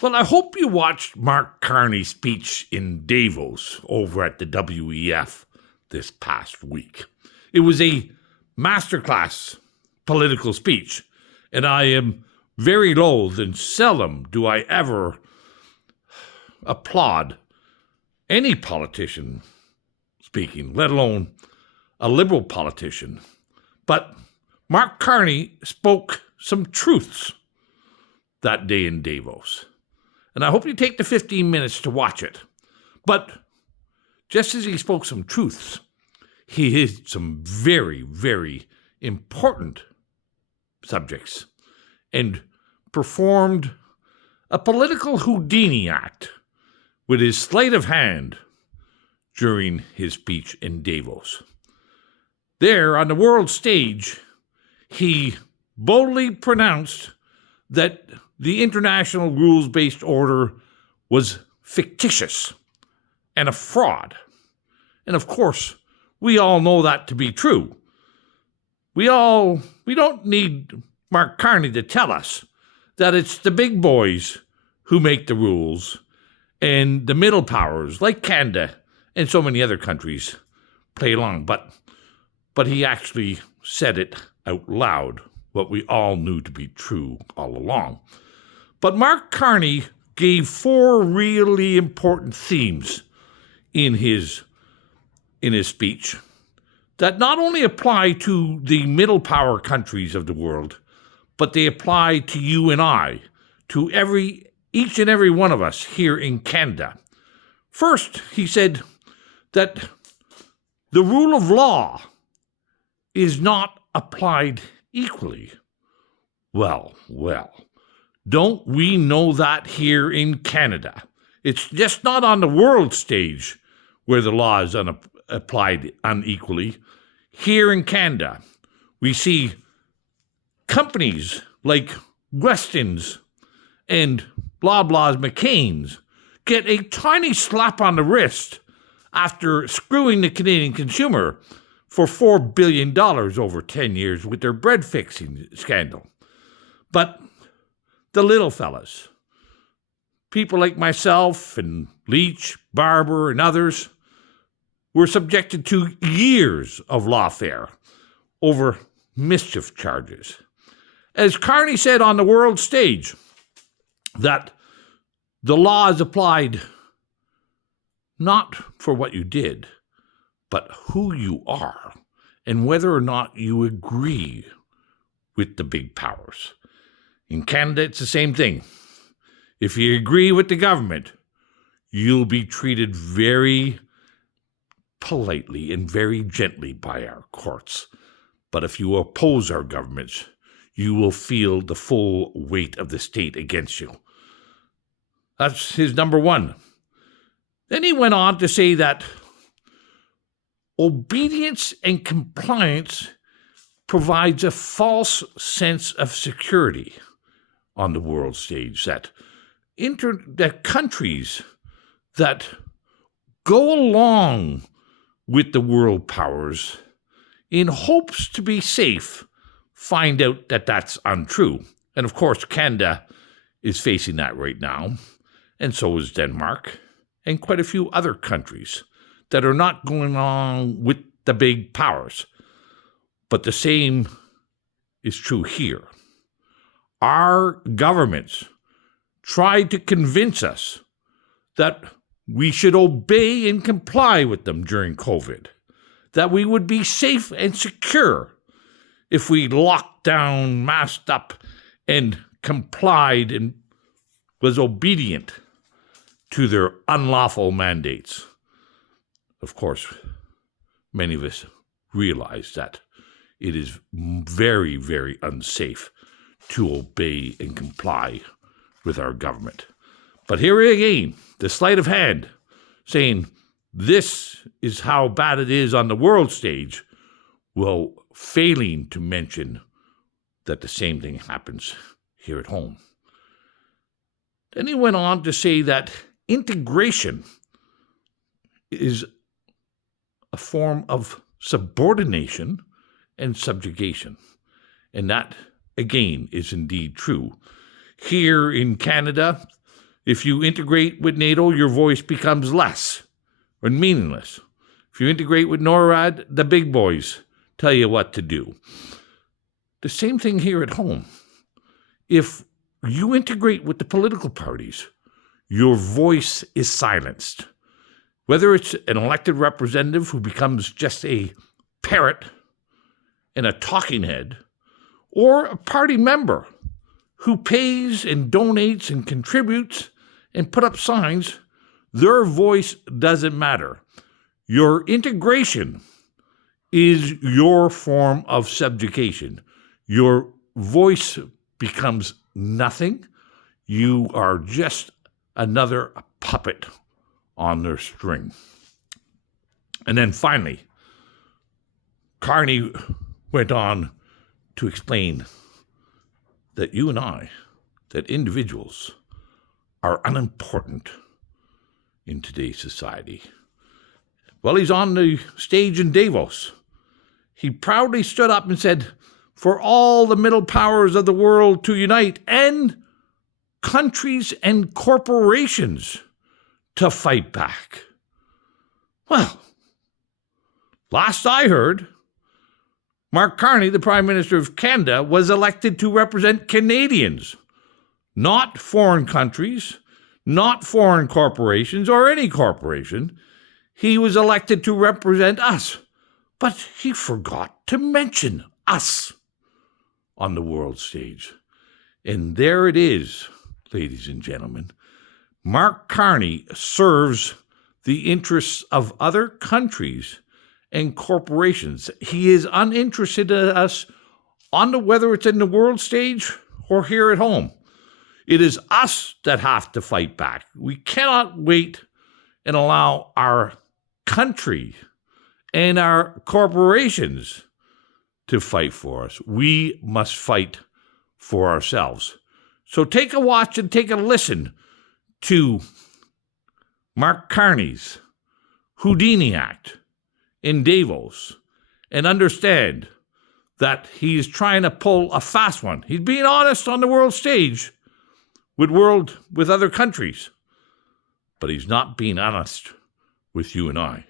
Well, I hope you watched Mark Carney's speech in Davos over at the WEF this past week. It was a masterclass political speech, and I am very loath, and seldom do I ever applaud any politician speaking, let alone a liberal politician. But Mark Carney spoke some truths that day in Davos. And I hope you take the 15 minutes to watch it. But just as he spoke some truths, he hit some very, very important subjects and performed a political Houdini act with his sleight of hand during his speech in Davos. There, on the world stage, he boldly pronounced that the international rules-based order was fictitious and a fraud. And of course, we all know that to be true. We don't need Mark Carney to tell us that it's the big boys who make the rules and the middle powers like Canada and so many other countries play along. But he actually said it out loud, what we all knew to be true all along. But Mark Carney gave 4 really important themes in his speech that not only apply to the middle power countries of the world, but they apply to you and I, to each and every one of us here in Canada. First, he said that the rule of law is not applied equally. Well. Don't we know that here in Canada? It's just not on the world stage where the law is applied unequally. Here in Canada, we see companies like Weston's and Loblaws McCain's get a tiny slap on the wrist after screwing the Canadian consumer for $4 billion over 10 years with their bread fixing scandal. But the little fellas, people like myself and Leach, Barber, and others, were subjected to years of lawfare over mischief charges. As Carney said on the world stage, that the law is applied not for what you did, but who you are and whether or not you agree with the big powers. In Canada, it's the same thing. If you agree with the government, you'll be treated very politely and very gently by our courts. But if you oppose our governments, you will feel the full weight of the state against you. That's his number one. Then he went on to say that obedience and compliance provides a false sense of security on the world stage, that countries that go along with the world powers in hopes to be safe find out that that's untrue. And of course, Canada is facing that right now, and so is Denmark, and quite a few other countries that are not going along with the big powers. But the same is true here. Our governments tried to convince us that we should obey and comply with them during COVID, that we would be safe and secure if we locked down, masked up, and complied and was obedient to their unlawful mandates. Of course, many of us realize that it is very, very unsafe to obey and comply with our government. But here again, the sleight of hand, saying this is how bad it is on the world stage, while failing to mention that the same thing happens here at home. Then he went on to say that integration is a form of subordination and subjugation. And that, again, is indeed true. Here in Canada, If you integrate with NATO, your voice becomes less or meaningless. If you integrate with NORAD, the big boys tell you what to do. The same thing here at home. If you integrate with the political parties, your voice is silenced. Whether it's an elected representative who becomes just a parrot and a talking head, or a party member who pays and donates and contributes and put up signs, their voice doesn't matter. Your integration is your form of subjugation. Your voice becomes nothing. You are just another puppet on their string. And then finally, Carney went on to explain that you and I, that individuals, are unimportant in today's society. Well, he's on the stage in Davos. He proudly stood up and said, for all the middle powers of the world to unite and countries and corporations to fight back. Well, last I heard, Mark Carney, the Prime Minister of Canada, was elected to represent Canadians, not foreign countries, not foreign corporations or any corporation. He was elected to represent us, but he forgot to mention us on the world stage. And there it is, ladies and gentlemen. Mark Carney serves the interests of other countries and corporations. He is uninterested in us on whether it's in the world stage or here at home. It is us that have to fight back. We cannot wait and allow our country and our corporations to fight for us. We must fight for ourselves. So take a watch and take a listen to Mark Carney's Houdini Act in Davos and understand that he's trying to pull a fast one. He's being honest on the world stage with other countries, but he's not being honest with you and I.